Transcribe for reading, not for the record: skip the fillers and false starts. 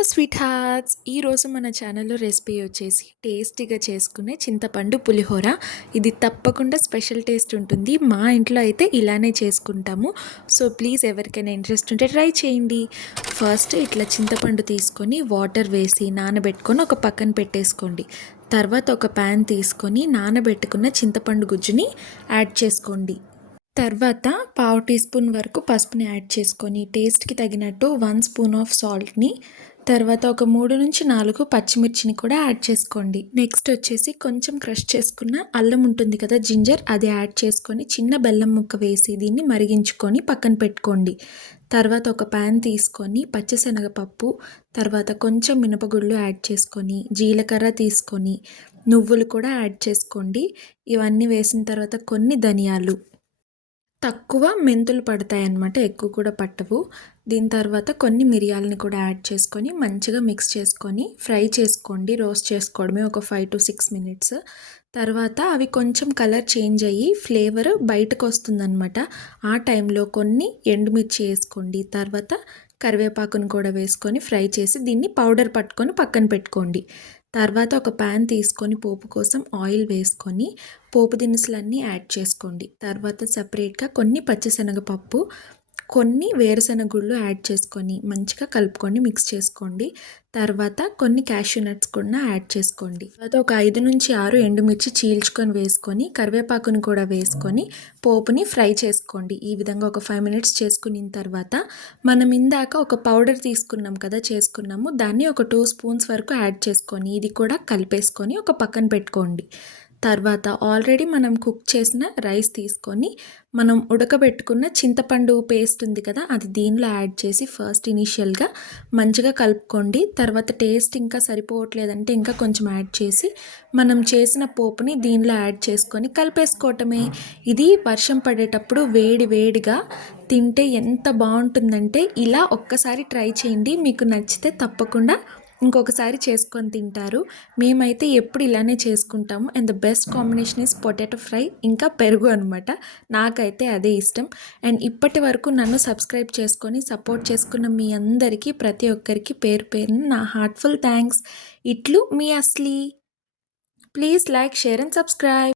Hello sweet hearts, ఈరోజు మన ఛానల్లో రెసిపీ వచ్చేసి టేస్టీగా చేసుకునే చింతపండు పులిహోర. ఇది తప్పకుండా స్పెషల్ టేస్ట్ ఉంటుంది. మా ఇంట్లో అయితే ఇలానే చేసుకుంటాము. సో ప్లీజ్ ఎవరికైనా ఇంట్రెస్ట్ ఉంటే ట్రై చేయండి. ఫస్ట్ ఇట్లా చింతపండు తీసుకొని వాటర్ వేసి నానబెట్టుకొని ఒక పక్కన పెట్టేసుకోండి. తర్వాత ఒక ప్యాన్ తీసుకొని నానబెట్టుకున్న చింతపండు గుజ్జుని యాడ్ చేసుకోండి. తర్వాత పావు టీ స్పూన్ వరకు పసుపుని యాడ్ చేసుకొని టేస్ట్కి తగినట్టు 1 స్పూన్ ఆఫ్ సాల్ట్ని, తర్వాత ఒక 3 నుంచి 4 పచ్చిమిర్చిని కూడా యాడ్ చేసుకోండి. నెక్స్ట్ వచ్చేసి కొంచెం క్రష్ చేసుకున్న అల్లం ఉంటుంది కదా, జింజర్, అది యాడ్ చేసుకొని చిన్న బెల్లం ముక్క వేసి దీన్ని మరిగించుకొని పక్కన పెట్టుకోండి. తర్వాత ఒక ప్యాన్ తీసుకొని పచ్చిశనగపప్పు, తర్వాత కొంచెం మినపగుళ్ళు యాడ్ చేసుకొని జీలకర్ర తీసుకొని నువ్వులు కూడా యాడ్ చేసుకోండి. ఇవన్నీ వేసిన తర్వాత కొన్ని ధనియాలు, తక్కువ మెంతులు పడతాయన్నమాట, ఎక్కువ కూడా పట్టవు. దీని తర్వాత కొన్ని మిరియాలని కూడా యాడ్ చేసుకొని మంచిగా మిక్స్ చేసుకొని ఫ్రై చేసుకోండి. రోస్ట్ చేసుకోవడమే ఒక 5 to 6 మినిట్స్. తర్వాత అవి కొంచెం కలర్ చేంజ్ అయ్యి ఫ్లేవర్ బయటకు వస్తుందన్నమాట. ఆ టైంలో కొన్ని ఎండుమిర్చి వేసుకోండి. తర్వాత కరివేపాకును కూడా వేసుకొని ఫ్రై చేసి దీన్ని పౌడర్ పట్టుకొని పక్కన పెట్టుకోండి. తర్వాత ఒక ప్యాన్ తీసుకొని పోపు కోసం ఆయిల్ వేసుకొని పోపు దినుసులన్నీ యాడ్ చేసుకోండి. తర్వాత సపరేట్గా కొన్ని పచ్చిశనగపప్పు, కొన్ని వేరుశనగ గుళ్ళు యాడ్ చేసుకొని మంచిగా కలుపుకొని మిక్స్ చేసుకోండి. తర్వాత కొన్ని క్యాష్యూ నట్స్ కూడా యాడ్ చేసుకోండి. తర్వాత ఒక 5 నుంచి 6 ఎండుమిర్చి చీల్చుకొని వేసుకొని కరివేపాకును కూడా వేసుకొని పోపుని ఫ్రై చేసుకోండి. ఈ విధంగా ఒక 5 మినిట్స్ చేసుకున్న తర్వాత మనం ఇందాక ఒక పౌడర్ తీసుకున్నాం కదా, చేసుకున్నాము, దాన్ని ఒక 2 స్పూన్స్ వరకు యాడ్ చేసుకొని ఇది కూడా కలిపేసుకొని ఒక పక్కన పెట్టుకోండి. తర్వాత ఆల్రెడీ మనం కుక్ చేసిన రైస్ తీసుకొని మనం ఉడకబెట్టుకున్న చింతపండు పేస్ట్ ఉంది కదా, అది దీనిలో యాడ్ చేసి ఫస్ట్ ఇనీషియల్గా మంచిగా కలుపుకోండి. తర్వాత టేస్ట్ ఇంకా సరిపోవట్లేదంటే ఇంకా కొంచెం యాడ్ చేసి మనం చేసిన పోపుని దీనిలో యాడ్ చేసుకొని కలిపేసుకోవటమే. ఇది వర్షం పడేటప్పుడు వేడి వేడిగా తింటే ఎంత బాగుంటుందంటే ఇలా ఒక్కసారి ట్రై చేయండి. మీకు నచ్చితే తప్పకుండా ఇంకొకసారి చేసుకొని తింటారు. మేమైతే ఎప్పుడు ఇలానే చేసుకుంటాము. And the best combination is potato fry ఇంకా పెరుగు అనమాట. నాకైతే అదే ఇష్టం. అండ్ ఇప్పటి వరకు నన్ను సబ్స్క్రైబ్ చేసుకొని సపోర్ట్ చేసుకున్న మీ అందరికీ, ప్రతి ఒక్కరికి పేరు పేరున నా హార్ట్ఫుల్ థ్యాంక్స్. ఇట్లు మీ అస్లీ. Please like, share and subscribe.